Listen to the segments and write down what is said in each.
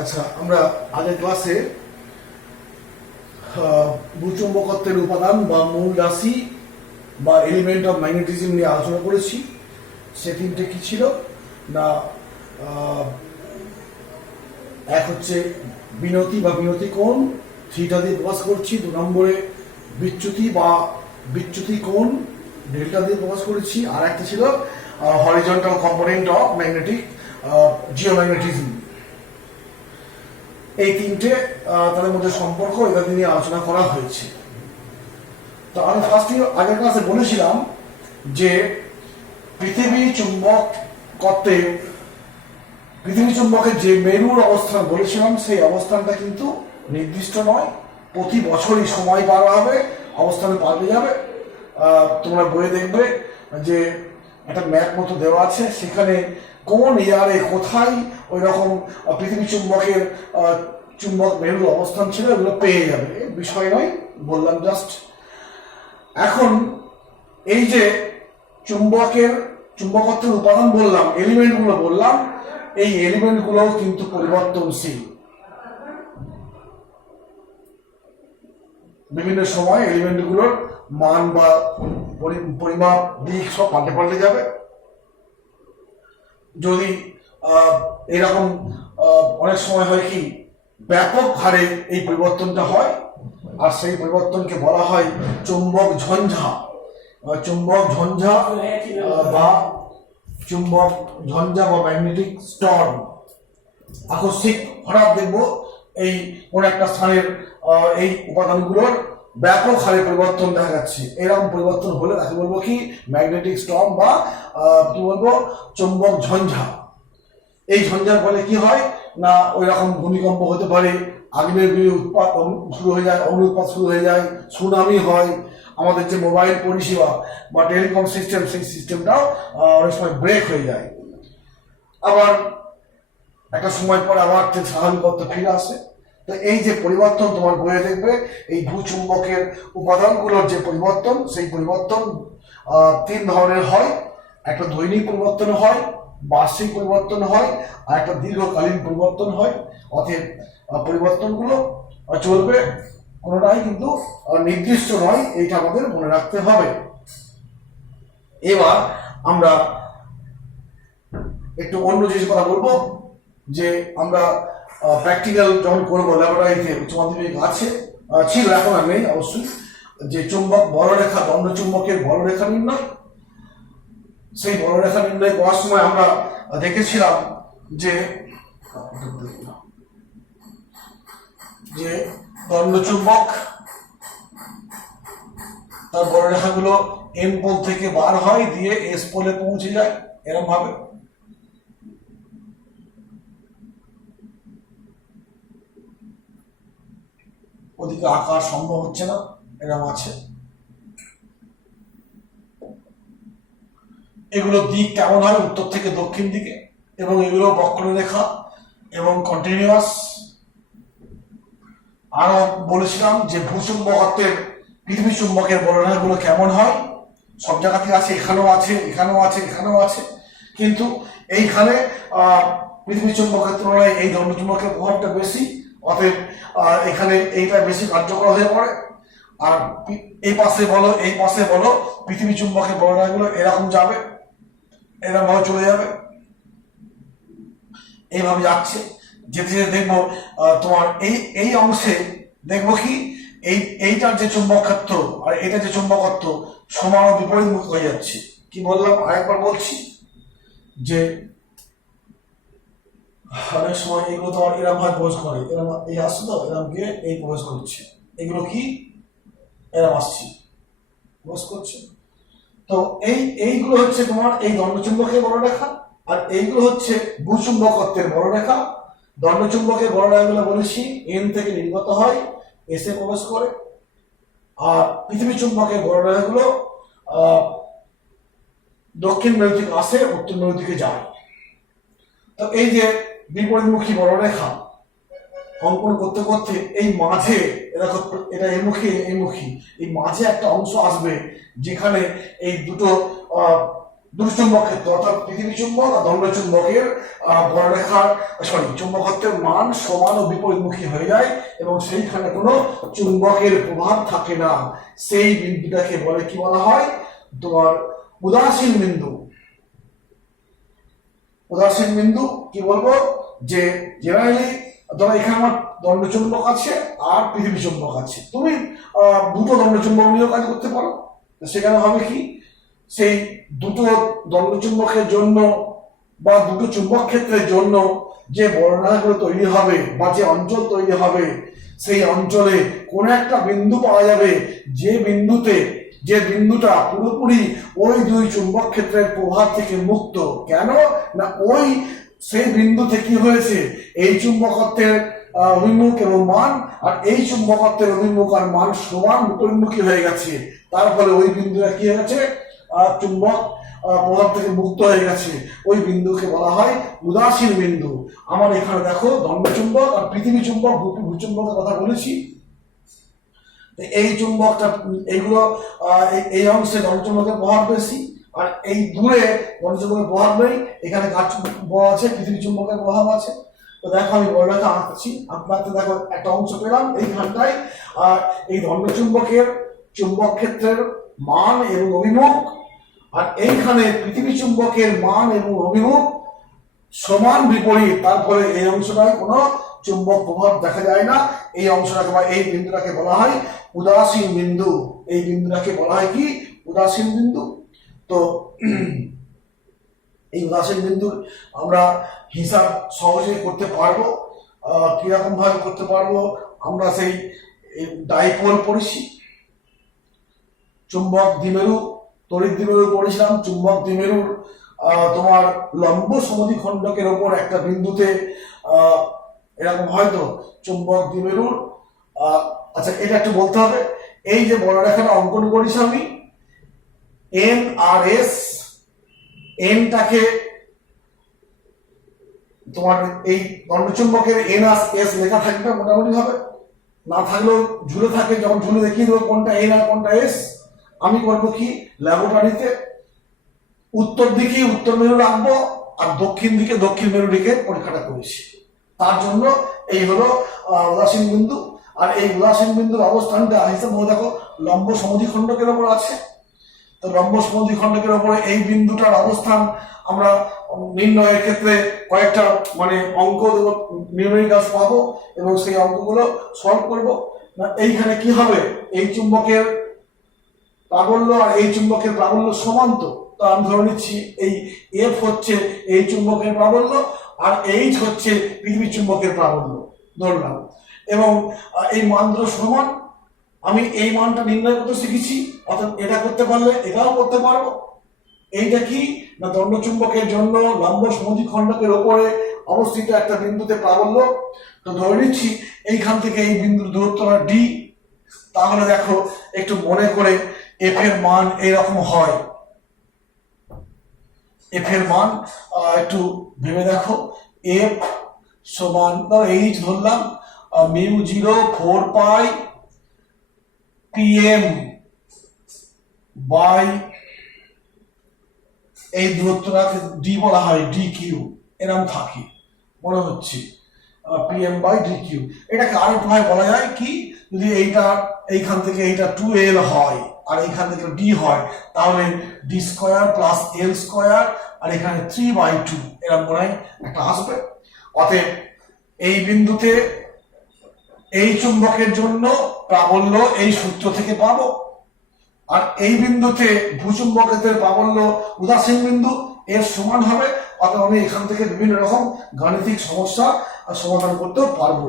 আচ্ছা, আমরা আগের ক্লাসে ভূচুম্বকত্বের উপাদান বা মূল রাশি বা এলিমেন্ট অফ ম্যাগনেটিজম নিয়ে আলোচনা করেছি। সে তিনটে কি ছিল না, এক হচ্ছে বিনতি বা বিনতি কোণ, থিটা দিয়ে প্রকাশ করছি। 2 নম্বরে বিচ্যুতি বা বিচ্যুতি কোণ, ডেল্টা দিয়ে প্রকাশ করেছি। আর একটা ছিল হরিজন্টাল কম্পোনেন্ট অফ ম্যাগনেটিক জিওম্যাগনেটিজম। এই তিনটে তাদের মধ্যে সম্পর্ক ইত্যাদি নিয়ে আলোচনা করা হয়েছে। তো আমি ফার্স্টে আগের ক্লাসে বলেছিলাম যে পৃথিবী চুম্বকের যে মেরুর অবস্থান বলেছিলাম, সেই অবস্থানটা কিন্তু নির্দিষ্ট নয়। প্রতি বছরই সময় পার হবে, অবস্থানে পাল্টে যাবে। তোমরা বইয়ে দেখবে যে একটা ম্যাপ মতো দেওয়া আছে, সেখানে কোন ইয়ারে কোথায় ওই রকম পৃথিবী চুম্বক মেরুর অবস্থান ছিল, এগুলো পেয়ে যাবে। বিষয় নয়, বললাম জাস্ট। এখন এই যে চুম্বকত্বের উপাদান বললাম, এলিমেন্টগুলো বললাম, এই এলিমেন্টগুলো কিন্তু পরিবর্তনশীল। বিভিন্ন সময় এলিমেন্টগুলোর মান বা পরিমাপ দিক সব পাল্টে যাবে। যদি এরকম অনেক সময় হয় কি, ব্যাপক হারে এই পরিবর্তনটা হয়, আর সেই পরিবর্তনকে বলা হয় চুম্বক ঝঞ্ঝা বা ম্যাগনেটিক স্টর্ম। আকস্মিক হঠাৎ দেখবো এই কোন একটা স্থানের এই উপাদানগুলোর ব্যাপক হারে পরিবর্তন দেখা যাচ্ছে। এরকম পরিবর্তন হলে তাকে বলবো কি, ম্যাগনেটিক স্টর্ম বা কি বলবো, চুম্বক ঝঞ্ঝা। এই ঝঞ্ঝার ফলে কি হয় না, ওই রকম ভূমিকম্প হতে পারে, আগ্নেয়গিরি উৎপাত শুরু হয়ে যায়, অগ্নি উৎপাত শুরু হয়ে যায়, সুনামি হয়। আমাদের যে মোবাইল পরিষেবা বা টেলিকম সিস্টেম, সেই সিস্টেমটাও অনেক সময় ব্রেক হয়ে যায়। আবার একটা সময় পর আবার স্বাভাবিকত্ব ফিরে আসে। তো এই যে পরিবর্তন তোমার বইয়ে দেখবে, এই ভূচুম্বকের উপাদানগুলোর যে পরিবর্তন, সেই পরিবর্তন 3 ধরনের হয়। একটা দৈনিক পরিবর্তন হয়, বার্ষিক পরিবর্তন হয়, আর একটা দীর্ঘকালীন পরিবর্তন হয়। অতএব পরিবর্তনগুলো চলবে, কোনোটাই কিন্তু নির্দিষ্ট নয়, এইটা আমাদের মনে রাখতে হবে। এবার আমরা একটু অন্য জিনিস কথা বলবো, যে আমরা প্র্যাকটিক্যাল যখন করবো ল্যাবরেটরিতে, উচ্চ মাধ্যমিক ছিল, এখন আর নেই অবশ্যই, যে চুম্বক বলরেখা, দণ্ড চুম্বকের বলরেখা নির্ণয়। সেই বলরেখা নির্ণয় করার সময় আমরা দেখেছিলাম যে দণ্ড চুম্বক, তার বলরেখাগুলো এন পোল থেকে বার হয়, দিয়ে এস পোলে পৌঁছে যায়, এরকম ভাবে। ওদিকে আঁকা সম্ভব হচ্ছে না, এরকম আছে। এগুলো দিক কেমন হয়, উত্তর থেকে দক্ষিণ দিকে, এবং এগুলো বক্ররেখা এবং কন্টিনিউয়াস। আরো বলেছিলাম যে ভূচুম্বকত্বের পৃথিবী চুম্বকের বলরেখাগুলো কেমন হয়, সব জায়গাতে আছে, এখানেও আছে, এখানেও আছে, এখানেও আছে। কিন্তু এইখানে পৃথিবী চুম্বকের তুলনায় এই দণ্ড চুম্বকের প্রভাবটা বেশি, অতএব এখানে এইটা বেশি কার্যকর হয়ে পড়ে। আর এই পাশে বলো পৃথিবী চুম্বকের বলরেখাগুলো এরকম যাবে, এরকম ভাবে চলে যাবে, এইভাবে যাচ্ছে। যেতে যেতে দেখবো তোমার এই অংশে দেখবো কি, এইটার যে চুম্বকত্ব আর এটা যে চুম্বকত্ব সমান ও বিপরীতমুখী হয়ে যাচ্ছে। কি বললাম, আরেকবার বলছি, যে অনেক সময় এগুলো তোমার এরকম ভাবে প্রবেশ করে, এরকম এই আসছে তো, এরকম গিয়ে এই প্রবেশ করছে, এগুলো কি এরকম আসছে, প্রবেশ করছে। তো এইগুলো হচ্ছে তোমার এই দণ্ডচুম্বকের বলরেখা, আর এইগুলো হচ্ছে ভূচুম্বকত্বের বলরেখা। দণ্ডচুম্বকের বলরেখাগুলো বলেছি এন থেকে নির্গত হয়, এসে প্রবেশ করে। আর পৃথিবী চুম্বকের বলরেখাগুলো দক্ষিণ মেরু থেকে আসে, উত্তর মেরু দিকে যায়। তো এই যে বিপরীতমুখী বলরেখা অঙ্কন করতে করতে এই মাঝে, এটা এই মুখী, এই মাঝে একটা অংশ আসবে, যেখানে এই দুটো দুটো চুম্বক ক্ষেত্র অর্থাৎ পৃথিবী চুম্বক আর দণ্ড চুম্বকের বর্ণরেখার চুম্বকত্বের মান সমান ও বিপরীতমুখী হয়ে যায় এবং সেইখানে কোনো চুম্বকের প্রভাব থাকে না। সেই বিন্দুটাকে বলে কি বলা হয়, তোমার উদাসীন বিন্দু। উদাসীন বিন্দু কি বলবো, যে জেনারেলি ধরো এখানে আমার দণ্ড চুম্বক আছে আর পৃথিবী চুম্বক আছে, তুমি দুটো দণ্ড চুম্বক নিয়েও কাজ করতে পারো। সেখানে হবে কি, সেই দুটো দণ্ড চুম্বকের জন্য বা দুটো চুম্বক ক্ষেত্রের জন্য যে বর্ণরেখাগুলো তৈরি হবে বা যে অঞ্চল তৈরি হবে, সেই অঞ্চলে কোন একটা বিন্দু পাওয়া যাবে যে বিন্দুটা পুরোপুরি ওই দুই চুম্বক ক্ষেত্রের প্রভাব থেকে মুক্ত। কেন না, সেই বিন্দু থেকে কি হয়েছে, এই চুম্বকত্বের অভিমুখ এবং মান আর এই চুম্বকত্বের অভিমুখ আর মান সমান বিপরীতমুখী হয়ে গেছে। তার ফলে ওই বিন্দুটা কি হয়ে গেছে, চুম্বক প্রভাব থেকে মুক্ত হয়ে গেছে। ওই বিন্দুকে বলা হয় উদাসীন বিন্দু। আমার এখানে দেখো দণ্ড চুম্বক আর পৃথিবী চুম্বক, ভূচুম্বকের কথা বলেছি। এই চুম্বকটা এইগুলো এই অংশে দণ্ড চুম্বকের প্রভাব বেশি আর এই দূরে দণ্ড চুম্বকের প্রভাব নেই। এখানে কাঠ প্রভাব আছে, পৃথিবী চুম্বকের প্রভাব আছে। তো দেখো আমি বর্ণরেখা আঁকছি, আপনাকে দেখো একটা অংশ পেলাম এইখানটায়। আর এই দণ্ড চুম্বকের চুম্বক ক্ষেত্রের মান এবং অভিমুখ আর এইখানে পৃথিবী চুম্বকের মান এবং অভিমুখ সমান বিপরীত। তার ফলে এই অংশটায় কোনো চুম্বক প্রভাব দেখা যায় না। এই অংশটাকে বা এই বিন্দুটাকে বলা হয় উদাসীন বিন্দু। এই বিন্দুটাকে বলা হয় কি, উদাসীন বিন্দু। তো এই উদাসীন বিন্দু আমরা হিসাব সহজে করতে পারবো। কিরকম ভাবে করতে পারবো, আমরা সেই ডাইপোল পড়েছি, চুম্বক দ্বিমেরু, তড়িৎ দ্বিমেরু পড়েছিলাম। চুম্বক দ্বিমেরুর তোমার লম্ব সমদ্বিখণ্ডকের ওপর একটা বিন্দুতে এরকম হয়তো চুম্বক দ্বিমেরুর আচ্ছা এটা একটু বলতে হবে। এই যে বর্ণরেখাটা অঙ্কন করেছি আমি, এন আর এস, এনটাকে তোমার এই দণ্ডচুম্বকের এন আর এস লেখা থাকবে মোটামুটি ভাবে, না থাকলেও ঝুলে থাকে। যখন ঝুলে দেখিয়ে দেবো কোনটা এন আর কোনটা এস। আমি করবো কি, ল্যাবরেটরিতে উত্তর দিকে উত্তর মেরু রাখবো আর দক্ষিণ দিকে দক্ষিণ মেরু দিকে পরীক্ষাটা করেছি। তার জন্য এই হলো উদাসীন বিন্দু। আর এই উদাসীন বিন্দুর অবস্থানটা হিসাবে দেখো লম্ব সমদ্বিখণ্ডকের ওপর আছে। তো লম্ব সমদ্বিখণ্ডকের ওপরে এই বিন্দুটার অবস্থান আমরা নির্ণয়ের ক্ষেত্রে কয়েকটা অঙ্ক নিউমেরিক্যালস পাবো এবং সেই অঙ্কগুলো সলভ করব। এইখানে কি হবে, এই চুম্বকের প্রাবল্য আর এই চুম্বকের প্রাবল্য সমান্ত। তো আমি ধরে নিচ্ছি এই এফ হচ্ছে এই চুম্বকের প্রাবল্য আর এইচ হচ্ছে পৃথিবী চুম্বকের প্রাবল্য ধরলাম, এবং এই মান দুটো সমান। আমি এই মানটা নির্ণয় করতে শিখেছি, অর্থাৎ এটা করতে পারলে এটাও করতে পারবো। এইটা কি না, দণ্ড চুম্বকের জন্য লম্ব সমদ্বিখণ্ডকের ওপরে অবস্থিত একটা বিন্দুতে প্রাবল্য। তো ধরে নিচ্ছি এইখান থেকে এই বিন্দুর দূরত্ব ডি। তাহলে দেখো একটু মনে করে এফ এর মান এরকম হয়। এফ এর মান একটু ভেবে দেখো, এফ সমান এইচ ধরলাম মিউ 0 4 পাই পিএম বাই এই দূরত্বটাকে ডি বলা হয়, ডি কিউ এরকম থাকে মনে হচ্ছে, পিএম বাই ডি কিউ। এটাকে আরো ভাবে বলা যায় কি, যদি এইটা এইখান থেকে এইটা 2l হয় আর এইখান থেকে ডি হয়, তাহলে D square plus L square আর এখানে 3/2 এরকম মনে হয় একটা আসবে। অতএব এই বিন্দুতে এই চুম্বকের জন্য প্রাবল্য এই সূত্র থেকে পাবো, আর এই বিন্দুতে ভূচুম্বকের প্রাবল্য উদাসীন বিন্দু এর সমান হবে। অতএব আমি এখান থেকে বিভিন্ন রকম গাণিতিক সমস্যা সমাধান করতেও পারবো।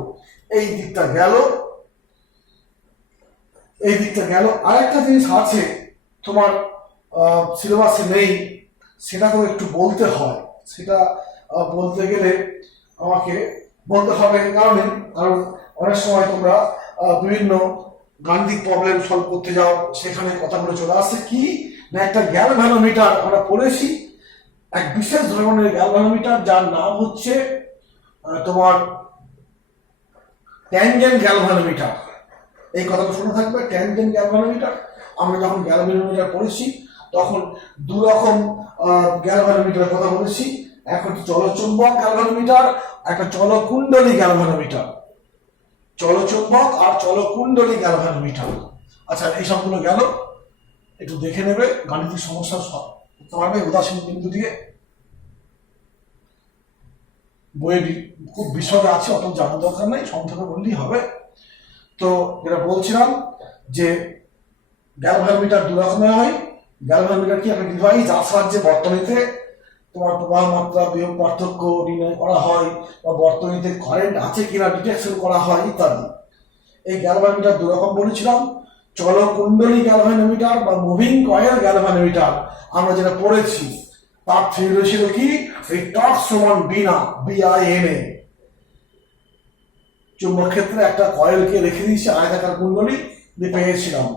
এই দিকটা গেল, এই দিকটা গেল। আরেকটা জিনিস আছে তোমার সিলেবাসে নেই, সেটাকেও একটু বলতে হয়। সেটা বলতে গেলে আমাকে বলতে হবে কারণ অনেক সময় তোমরা বিভিন্ন গাণিতিক প্রবলেম সলভ করতে যাও, সেখানে কথাগুলো চলে আসছে কি না, একটা গ্যালভানোমিটার আমরা পড়েছি, এক বিশেষ ধরনের গ্যালভানোমিটার যার নাম হচ্ছে তোমার ট্যানজেন্ট গ্যালভানোমিটার। এই কথাটা শুনে থাকবে, ট্যানজেন্ট গ্যালভানোমিটার। আমরা যখন গ্যালভানোমিটার পড়েছি তখন দু রকম গ্যালভানোমিটারের কথা বলেছি, একটা চলচুম্বক গ্যালভানোমিটার, একটা চলকুণ্ডলী গ্যালভানোমিটার। চলচুম্বক আর চলকুণ্ডলী গ্যালভানোমিটার। আচ্ছা, এই সবগুলো গেল, একটু দেখে নেবে গাণিতিক সমস্যা করতে পারবে উদাসীন বিন্দু দিয়ে। বইয়ে খুব বিশদে আছে, অত জানার দরকার নেই, সংক্ষেপে বললেই হবে। তো যেটা বলছিলাম যে গ্যালভানোমিটার দু রকমের হয়। গ্যালভানোমিটার কি একটা ডিভাইস যার সাহায্যে বর্তনীতে তোমার প্রবাহ মাত্রা বিয়োগ পার্থক্য নির্ণয় করা হয়, বা বর্তনীতে কারেন্ট আছে কিনা ডিটেকশন করা হয় ইত্যাদি। এই গ্যালভানোমিটার দু রকম বলেছিলাম, চলকুণ্ডলী গ্যালভানোমিটার বা মুভিং কয়েল গ্যালভানোমিটার। আমরা যেটা পড়েছি তার থিওরি ছিল কি, এই টর্ক সমান বিনা BINA। চুম্বক ক্ষেত্রে একটা কয়েলকে রেখে দিয়েছি আয়তাকার কুণ্ডলী দিয়ে পেয়েছিলাম।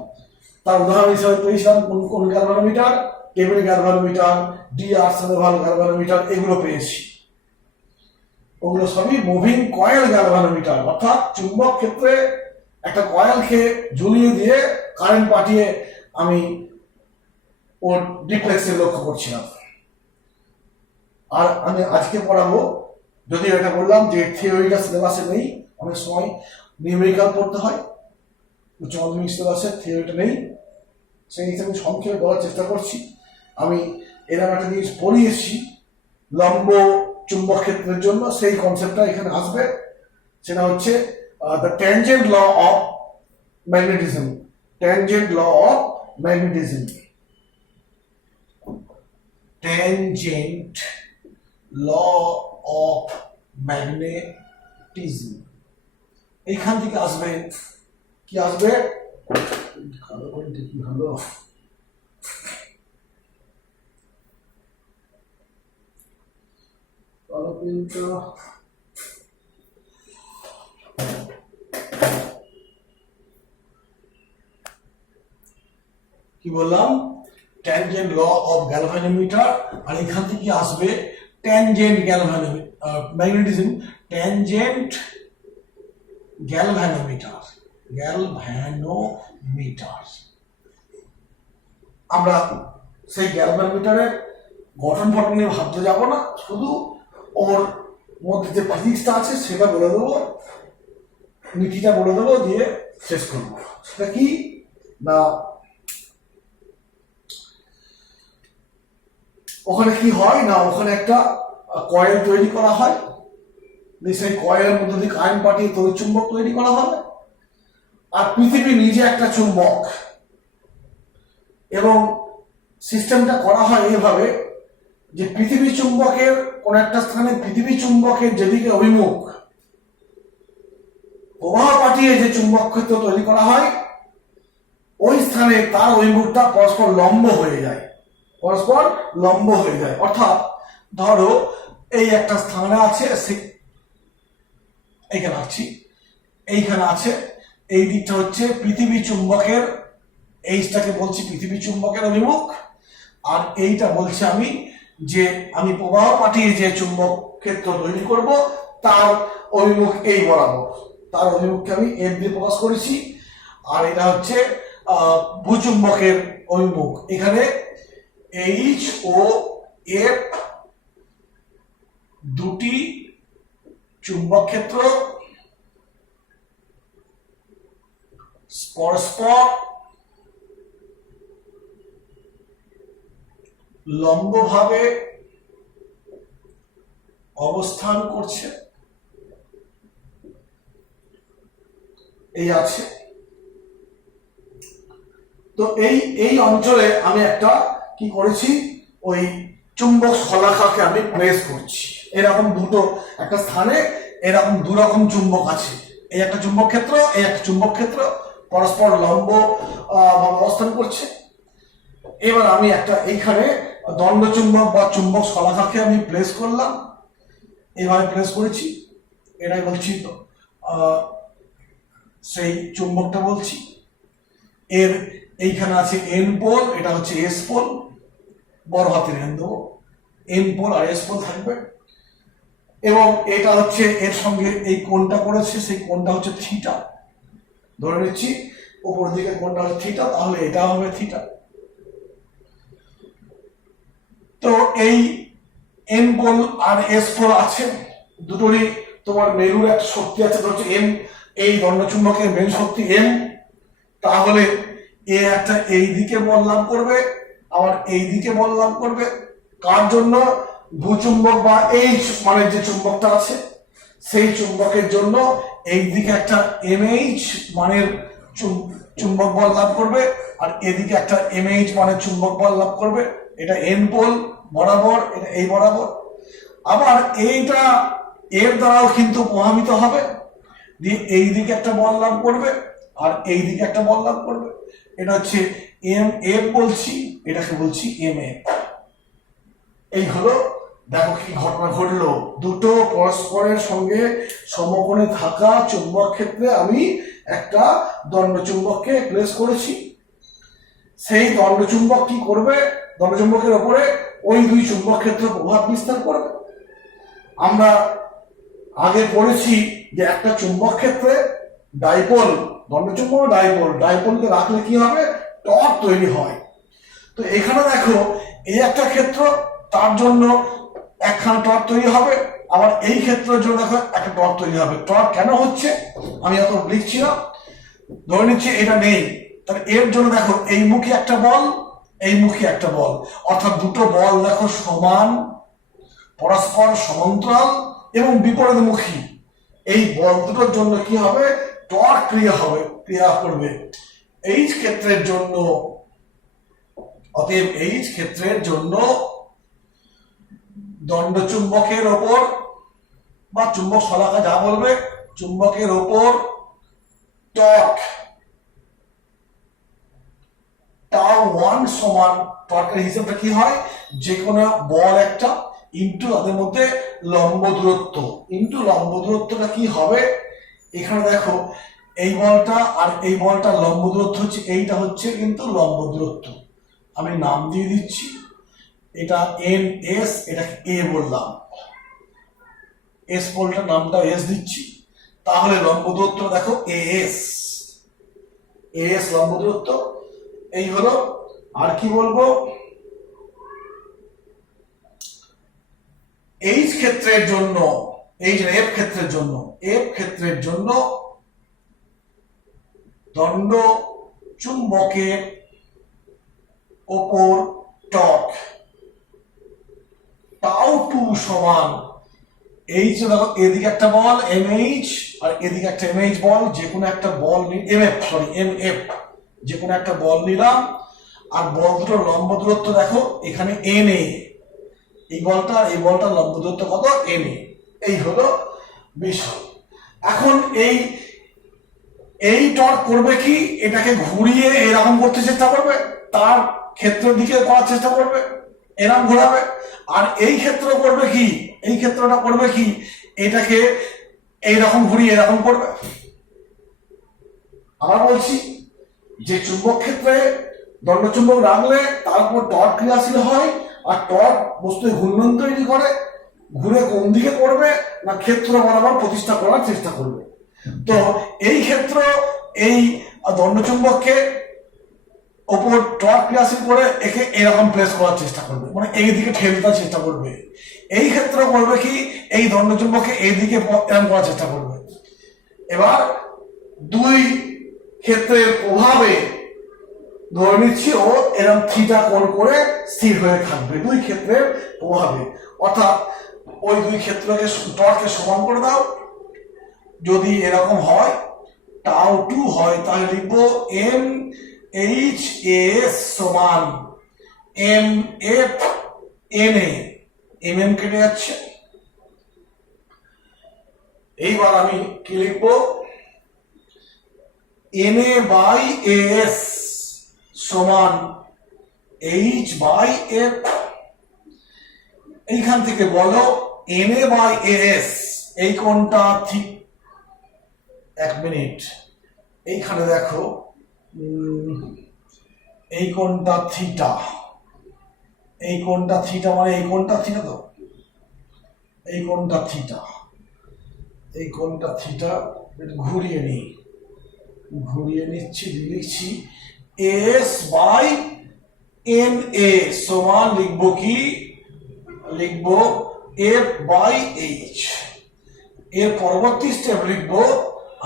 তার উদাহরণ হিসেবে পেয়েছিলাম কোন galvanometer, cable galvanometer, DR galvanometer, এগুলো পেয়েছি। ওগুলো সবই মুভিং কয়েল গ্যালভানোমিটার, অর্থাৎ চুম্বক ক্ষেত্রে একটা কয়েলকে ঝুলিয়ে দিয়ে কারেন্ট পাঠিয়ে আমি ওর ডিফ্লেক্সে লক্ষ্য করছিলাম। আর আমি আজকে পড়াবো, যদি এটা বললাম যে থিওরিটা সিলেবাসে নেই, অনেক সময় নিউমেরিক্যাল পড়তে হয়, উচ্চ মাধ্যমিক সিলেবাসে থিওরিটা নেই, সেই হিসেবে সংক্ষেপে বলার চেষ্টা করছি। আমি এরকম একটা জিনিস পড়িয়েছি লম্ব চুম্বক ক্ষেত্রের জন্য, সেই কনসেপ্টটা এখানে আসবে। সেটা হচ্ছে the tangent law of magnetism. Tangent law of magnetism. Tangent law of magnetism এইখান থেকে আসবে। কি আসবে? ভালো করে দেখি, ভালো কিন্তু কি বললাম, ট্যানজেন্ট ল অফ গ্যালভানোমিটার, আর এখান থেকে আসবে ট্যানজেন্ট ম্যাগনেটিজম। Tangent galvanometer. আমরা সেই গ্যালভানোমিটারের গঠন ফটন নিয়ে ভাবতে যাবো না, শুধু ওর মধ্যে যে ফিজিক্সটা আছে সেটা বলে দেবো, নীতিটা বলে দেবো, দিয়ে শেষ করবো। সেটা কি না, ওখানে কি হয় না, ওখানে একটা কয়েল তৈরি করা হয়, সেই কয়েলের মধ্যে দিয়ে কারেন্ট পাঠিয়ে তড়িৎচুম্বক তৈরি করা হবে। আর পৃথিবী নিজে একটা চুম্বক, এবং সিস্টেমটা করা হয় এইভাবে যে পৃথিবী চুম্বকের কোন একটা স্থানে পৃথিবী চুম্বকের যেদিকে অভিমুখ প্রবাহ পাঠিয়ে যে চুম্বক ক্ষেত্র তৈরি করা হয়, ওই স্থানে তার অভিমুখটা পরস্পর লম্ব হয়ে যায়। পরস্পর লম্ব হয়ে যায়, অর্থাৎ ধরো এই একটা স্থানে আছে, এইখানে আছি, এইখানে আছে, এই দিকটা হচ্ছে পৃথিবী চুম্বকের, এইটাকে বলছি পৃথিবী চুম্বকের অভিমুখ, আর এইটা বলছি আমি যে আমি প্রবাহ পাঠিয়ে যে চুম্বক ক্ষেত্র তৈরি করব তার অভিমুখ এই বরাবর, তার অভিমুখকে আমি এফ দিয়ে প্রকাশ করেছি। আর এটা হচ্ছে ভূচুম্বকের অভিমুখ। এখানে এইচ ও এফ দুটি চুম্বক ক্ষেত্র পরস্পর লম্বভাবে অবস্থান করছে, এই আছে। তো এই অঞ্চলে আমি একটা কি করেছি, ওই চুম্বক শলাকাকে আমি প্লেস করছি। এরকম দুটো একটা স্থানে এরকম দু রকম চুম্বক আছে, এই একটা চুম্বক ক্ষেত্র, এই একটা চুম্বক ক্ষেত্র পরস্পর লম্ব অবস্থান করছে। এবার আমি একটা এইখানে দণ্ড চুম্বক বা চুম্বক শলাকাকে আমি প্লেস করলাম, এইভাবে প্লেস করেছি। এটাই বলছি সেই চুম্বকটা বলছি। এর এইখানে আছে এন পোল, এটা হচ্ছে এস পোল, বড় হাতের এন দেবো, এন পোল আর এস পোল থাকবে। এবং এটা হচ্ছে এর সঙ্গে এই কোণটা করেছে, সেই কোণটা হচ্ছে থিটা, ধরে নিচ্ছি উপর দিকে কোণটা হচ্ছে থিটা, তাহলে এটা হবে থিটা। তো এই এন পোল আর এস পোল আছে, দুটোরই তোমার মেরুর একটা শক্তি আছে, ধরছে এম, এই দণ্ডচুম্বকের মেরু শক্তি এম। তাহলে এ একটা এই দিকে বল লাভ করবে, আবার এই দিকে বল লাভ করবে। কার জন্য? ভূচুম্বক বা এইচ মানে যে চুম্বকটা আছে সেই চুম্বকের জন্য এই দিকে একটা এমএইচ মানের চুম্বক বল লাভ করবে, আর এদিকে একটা এমএইচ মানের চুম্বক বল লাভ করবে। এটা এন পোল বরাবর, এটা এই বরাবর। আবার এইটা এর দ্বারাও কিন্তু প্রভাবিত হবে, দিয়ে এই দিকে একটা বল লাভ করবে আর এই দিকে একটা বল লাভ করবে। এটা হচ্ছে এম এফ বলছি, এটাকে বলছি এম এফ। এই হলো, দেখো কি ঘটনা ঘটলো, দুটো পরস্পরের সঙ্গে সমকোণে থাকা চুম্বক ক্ষেত্রে আমি একটা দণ্ডচুম্বককে প্লেস করেছি। সেই দণ্ডচুম্বক কি করবে? দণ্ডচুম্বকের উপরে ওই দুই চুম্বক ক্ষেত্র প্রভাব বিস্তার করবে। আমরা আগে পড়েছি যে একটা চুম্বক ক্ষেত্রে ডাইপোল, দণ্ডচুম্বক ডাইপোল, ডাইপোলকে রাখলে কি হবে? টর্ক তৈরি হয়। তো এখানে দেখো এই একটা ক্ষেত্র, তার জন্য একখানা টর্ক তৈরি হবে, আবার এই ক্ষেত্রের জন্য দেখো একটা টর্ক তৈরি হবে। টর্ক কেন হচ্ছে আমি অত লিখছি না, ধরে নিচ্ছি এটা নেই। তাহলে এর জন্য দেখো এই মুখে একটা বল, এই মুখে একটা বল, অর্থাৎ দুটো বল দেখো সমান, পরস্পর সমান্তরাল এবং বিপরীতমুখী। এই বল দুটোর জন্য কি হবে? টর্ক ক্রিয়া হবে, ক্রিয়া করবে। এইচ ক্ষেত্রের জন্য, অতএব এইচ ক্ষেত্রের জন্য দণ্ডচুম্বকের ওপর বা চুম্বক শলাকা যা বলবে, চুম্বকের ওপর টর্ক টাউ ওয়ান সমান, টর্কের হিসাবটা কি হয়? যে কোনো বল একটা ইন্টু তাদের মধ্যে লম্ব দূরত্ব, ইন্টু লম্ব দূরত্বটা কি হবে? এখানে দেখো এই বলটা আর এই বলটা লম্ব দূরত্ব হচ্ছে, এইটা হচ্ছে কিন্তু লম্ব দূরত্ব, আমি নাম দিয়ে দিচ্ছি, এটা এন এস, এটাকে এ বললাম, এস পোলটার নামটা এস দিচ্ছি। তাহলে লম্ব দূরত্ব দেখো এস, এস লম্ব দূরত্ব। এই হলো। আর কি বলবো? এইচ ক্ষেত্রের জন্য, এইচ এফ ক্ষেত্রের জন্য, এফ ক্ষেত্রের জন্য দণ্ড চুম্বকের ওপর টর্ক টাউ টু সমান, এইচ দেখো এদিকে একটা বল এমএইচ আর এদিকে একটা এমএইচ বল, যে কোনো একটা বল এমএফ, সরি এমএফ, যে কোনো একটা বল নিলাম, আর বল দুটোর লম্ব দূরত্ব দেখো এখানে এন এ, এই বলটা এই বলটার লম্ব দূরত্ব কত? N A. এই হলো বিষয়। এখন এই টর্ক করবে কি? এটাকে ঘুরিয়ে এরকম করতে চেষ্টা করবে, তার ক্ষেত্রের দিকে করার চেষ্টা করবে, এরকম ঘোরাবে। আর এই ক্ষেত্র করবে কি? এই ক্ষেত্রটা করবে কি? এটাকে এইরকম ঘুরিয়ে এরকম করবে। আমরা বলছি যে চুম্বক ক্ষেত্রে দণ্ডচুম্বক রাখলে তার উপর টর্ক ক্রিয়াশীল হয়, আর টর্ক বস্তুর ঘূর্ণন তৈরি করে, ঘুরে কোন দিকে করবে না ক্ষেত্র বরাবর প্রতিষ্ঠা করার চেষ্টা করবে। তো এই ক্ষেত্র এই দণ্ডচুম্বককে ওপর টর্ক ক্রিয়াশীল করে একে এরকম প্লেস করার চেষ্টা করবে, মানে এই দিকে ঠেলে দেওয়ার চেষ্টা করবে। এই ক্ষেত্রে করবে কি? এই দণ্ডচুম্বককে এই দিকে এরকম করার চেষ্টা করবে। এবার দুই ক্ষেত্রের প্রভাবে ধরে নিচ্ছি ও এরকম থিটা কোণ করে স্থির হয়ে থাকবে, দুই ক্ষেত্রের প্রভাবে। অর্থাৎ ওই দুই ক্ষেত্রকে টর্ককে সমান করে দাও, যদি এরকম হয় টাউ টু হয়, তাহলে লিখবো এম এইচ এস সমান M F N A, M M কেটে যাচ্ছে। এইবার আমি কি লিখবো? এন এ বাই এস সমান এইচ বাই এফ। এইখান থেকে বলো এন এ বাই এস, এই কোণটা ঠিক, এক মিনিট, এইখানে দেখো এই কোণটা থিটা, এই কোণটা থিটা, মানে এই কোণটা থিটা, তো এই কোণটা থিটা, এই কোণটা থিটা। ঘুরিয়ে নিই, ঘুরিয়ে নিচ্ছি, লিখছি এস বাই এন এ সমান লিখবো কি লিখবো এফ বাই এইচ। এর পরবর্তী স্টেপ লিখবো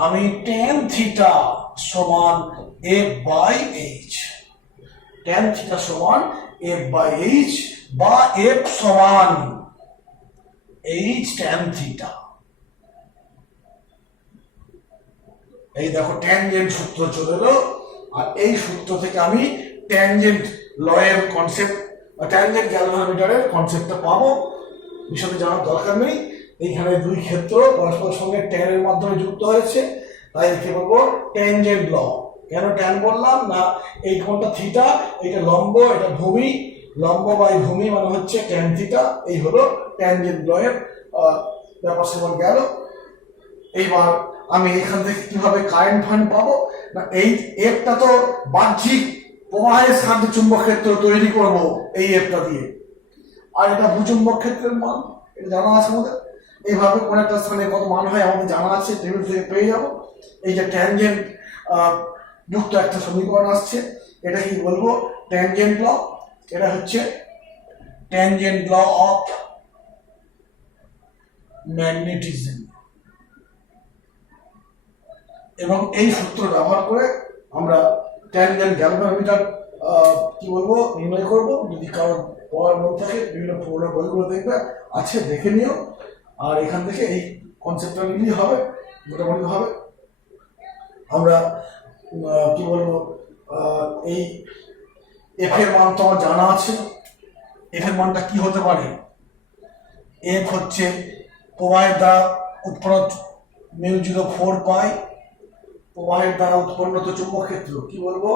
আমি tan থিটা সমান F by H. tan theta সমান এফ বাই এইচ বা এফ সমান এইচ tan থিটা। এই দেখো ট্যানজেন্ট সূত্র চলে এলো, আর এই সূত্র থেকে আমি ট্যানজেন্ট লয়ের কনসেপ্ট বা ট্যানজেন্ট গ্যালভানোমিটারের কনসেপ্টটা পাবো। বিষয়টা জানার দরকার নেই। এইখানে দুই ক্ষেত্র পরস্পরের সঙ্গে ট্যানের মাধ্যমে যুক্ত হয়েছে, তাই কি বলবো ট্যানজেন্ট ল। কেন ট্যান বললাম না, এই কোণটা থিটা, এটা লম্ব, এটা ভূমি, লম্ব বাই ভূমি মানে হচ্ছে ট্যান থিটা। এই হলো ট্যানজেন্ট লয়ের ব্যাপার সেবন গেল। এইবার আমি এখান থেকে কিভাবে কারেন্ট ফান্ড পাবো না, এই এফটা তো বাহ্যিক প্রবাহের সাহায্যে চুম্বক ক্ষেত্র তৈরি করব এই এফটা দিয়ে, আর এটা ভূচুম্বক ক্ষেত্রের মান, এটা জানা আছে আমাদের। এইভাবে কোন একটা স্থানে কত মান হয় আমাদের জানা আছে, টেবিল থেকে পেয়ে যাব। এই যে ট্যানজেন্ট যুক্ত একটা সমীকরণ আসছে, এটা কি বলবো ট্যানজেন্ট ল। এটা হচ্ছে ট্যানজেন্ট ল অফ ম্যাগনেটিজম, এবং এই সূত্র ব্যবহার করে আমরা ট্যানজেন্ট গ্যালভানোমিটার কি বলবো নির্ণয় করব। যদি কারোর পড়ার মন থাকে বিভিন্ন পুরোনো বইগুলো দেখবে আছে, দেখে নিও। আর এখান থেকে এই কনসেপ্টটা নিলেই হবে, মোটামুটি হবে। আমরা কি বলবো এই এফ এর মান তো আমার জানা আছে। এফ এর মানটা কি হতে পারে, এফ হচ্ছে প্রবাহের দ্বারা উৎপন্ন μ04 পাই, প্রবাহের দ্বারা উৎপন্ন তো চুম্বক ক্ষেত্র কি বলবো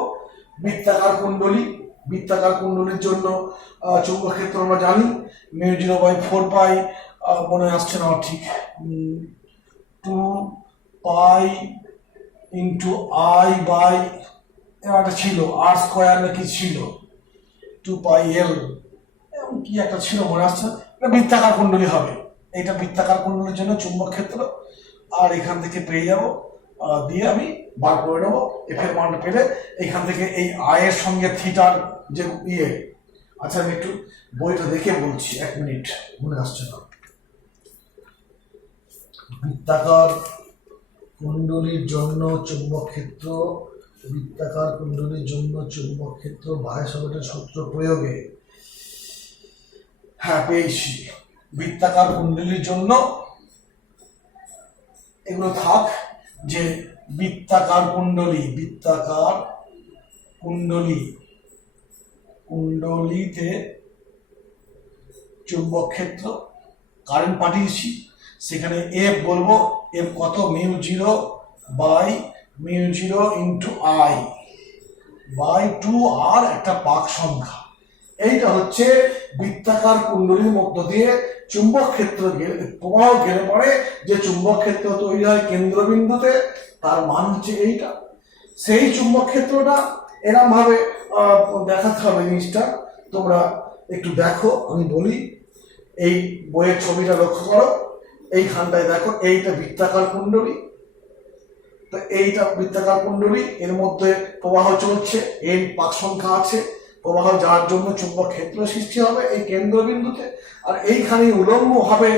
বৃত্তাকার কুণ্ডলী। বৃত্তাকার কুণ্ডলীর জন্য চুম্বক ক্ষেত্র আমরা জানি μ0/4 পাই, মনে আসছে না ঠিক, 2 পাই ইন্টু আই বাই একটা ছিল আর স্কোয়ার নাকি ছিল 2 পাই এল, এরকম কি একটা ছিল মনে আসছে। এটা বৃত্তাকার কুণ্ডলী হবে, এটা বৃত্তাকার কুণ্ডলীর জন্য চুম্বক ক্ষেত্র। আর এখান থেকে পেয়ে যাব, দিয়ে আমি বার করে নেবো এফ এর মানটা পেলে। এখান থেকে এই আয়ের সঙ্গে থিটার যে ইয়ে, আচ্ছা আমি একটু বইটা দেখে বলছি, এক মিনিট মনে আসছে না। বৃত্তাকার কুণ্ডলীর জন্য চুম্বক ক্ষেত্র, বৃত্তাকার কুণ্ডলীর জন্য চুম্বক ক্ষেত্র বায়ু-স্যাভার্টের সূত্র প্রয়োগে, হ্যাঁ পেয়েছি। বৃত্তাকার কুণ্ডলীর জন্য এগুলো থাক, যে বৃত্তাকার কুণ্ডলী, বৃত্তাকার কুণ্ডলী, কুণ্ডলীতে চুম্বক ক্ষেত্র কারেন্ট পাঠিয়েছি, সেখানে এফ বলবো, এফ কত μ0 বাই μ0 ইন্টু আই বাই 2 আর একটা পাক সংখ্যা। এইটা হচ্ছে বৃত্তাকার কুণ্ডলীর মধ্য দিয়ে চুম্বক ক্ষেত্র প্রবাহ গেলে পরে যে চুম্বক ক্ষেত্র তৈরি হয় কেন্দ্রবিন্দুতে, তার মান হচ্ছে এইটা। সেই চুম্বক ক্ষেত্রটা এরকম ভাবে দেখাতে হবে জিনিসটা, তোমরা একটু দেখো আমি বলি। এই বইয়ের ছবিটা লক্ষ্য করো, এইখানটায় দেখো এইটা বৃত্তাকার কুণ্ডলী, তো এইটা বৃত্তাকার কুণ্ডলী, এর মধ্যে প্রবাহ চলছে, এর পাক সংখ্যা আছে, প্রবাহ যার জন্য চুম্বক ক্ষেত্র সৃষ্টি হবে এই কেন্দ্রবিন্দুতে। আর এইখানে উলম্ব ভাবে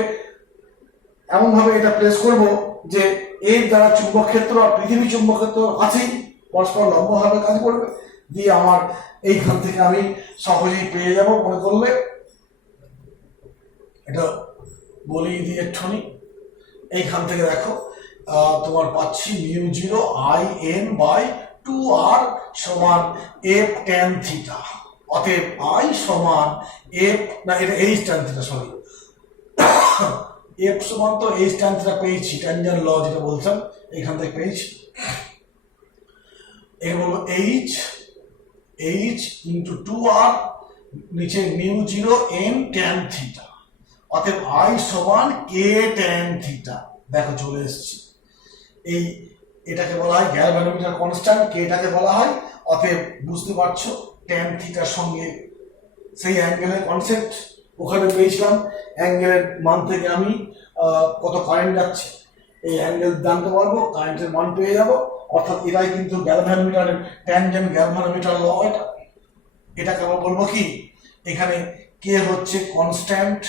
এমন ভাবে এটা প্লেস করব যে এর দ্বারা চুম্বক ক্ষেত্র আর পৃথিবী চুম্বক ক্ষেত্র আছেই, পরস্পর লম্ব ভাবে কাজ করবে, দিয়ে আমার এইখান থেকে আমি সহজেই পেয়ে যাব। মনে করলে এটা বলি দিয়ে ঠনি, এইখান থেকে দেখো তোমার পাচ্ছি μ0 আই এন বাই 2r সমান f tan থিটা। অতএব আই সমান f, না এটা h tan theta, sorry f সমান তো h tan থিটা পেয়েছি, ট্যানজেন্ট ল যেটা বলছেন এখান থেকে পেয়েছি। এর বলবো h ইন্টু 2r, নিচে μ0 n tan থিটা। অতএব আই সমান k tan থিটা। দেখো চলে এসেছি। এই এটাকে বলা হয় গ্যালভানোমিটার কনস্ট্যান্ট, কে এটাকে বলা হয়। অতএব বুঝতে পারছো ট্যান থিটার সঙ্গে সেই অ্যাঙ্গেলের কনসেপ্ট ওখানে পেয়েছিলাম। অ্যাঙ্গেলের মান থেকে আমি কত কারেন্ট যাচ্ছে এই অ্যাঙ্গেল জানতে পারবো, কারেন্টের মান পেয়ে যাব। অর্থাৎ এটাই কিন্তু গ্যালভানোমিটারের ট্যানজেন্ট গ্যালভানোমিটার ল। এটাকে আমরা বলবো কি, এখানে কে হচ্ছে কনস্ট্যান্ট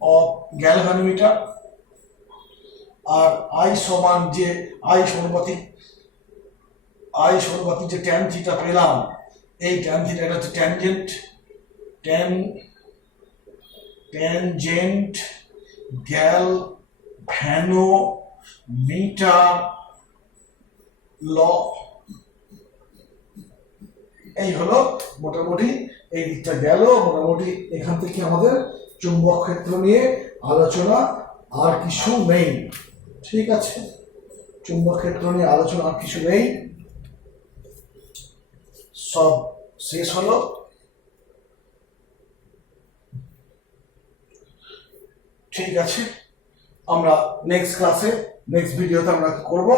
অফ গ্যালভানোমিটার, আর আই সমান যে আই সমানুপাতিক যে ট্যান থিটা পেলাম, এই ট্যান থিটা এটা হচ্ছে ট্যানজেন্ট গ্যালভানোমিটার ল। এই হলো মোটামুটি এই দিকটা গেল। মোটামুটি এখান থেকে আমাদের চুম্বক ক্ষেত্র নিয়ে আলোচনা আর কিছু নেই। ঠিক আছে, চুম্বক ক্ষেত্র নিয়ে আলোচনা আর কিছু নেই, সব শেষ হলো। ঠিক আছে, আমরা নেক্সট ক্লাসে নেক্সট ভিডিওতে আমরা কি করব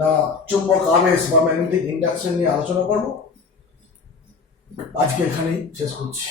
না চুম্বক আবেশ বা ম্যাগনেটিক ইন্ডাকশন নিয়ে আলোচনা করব। আজকে এখানেই শেষ করছি।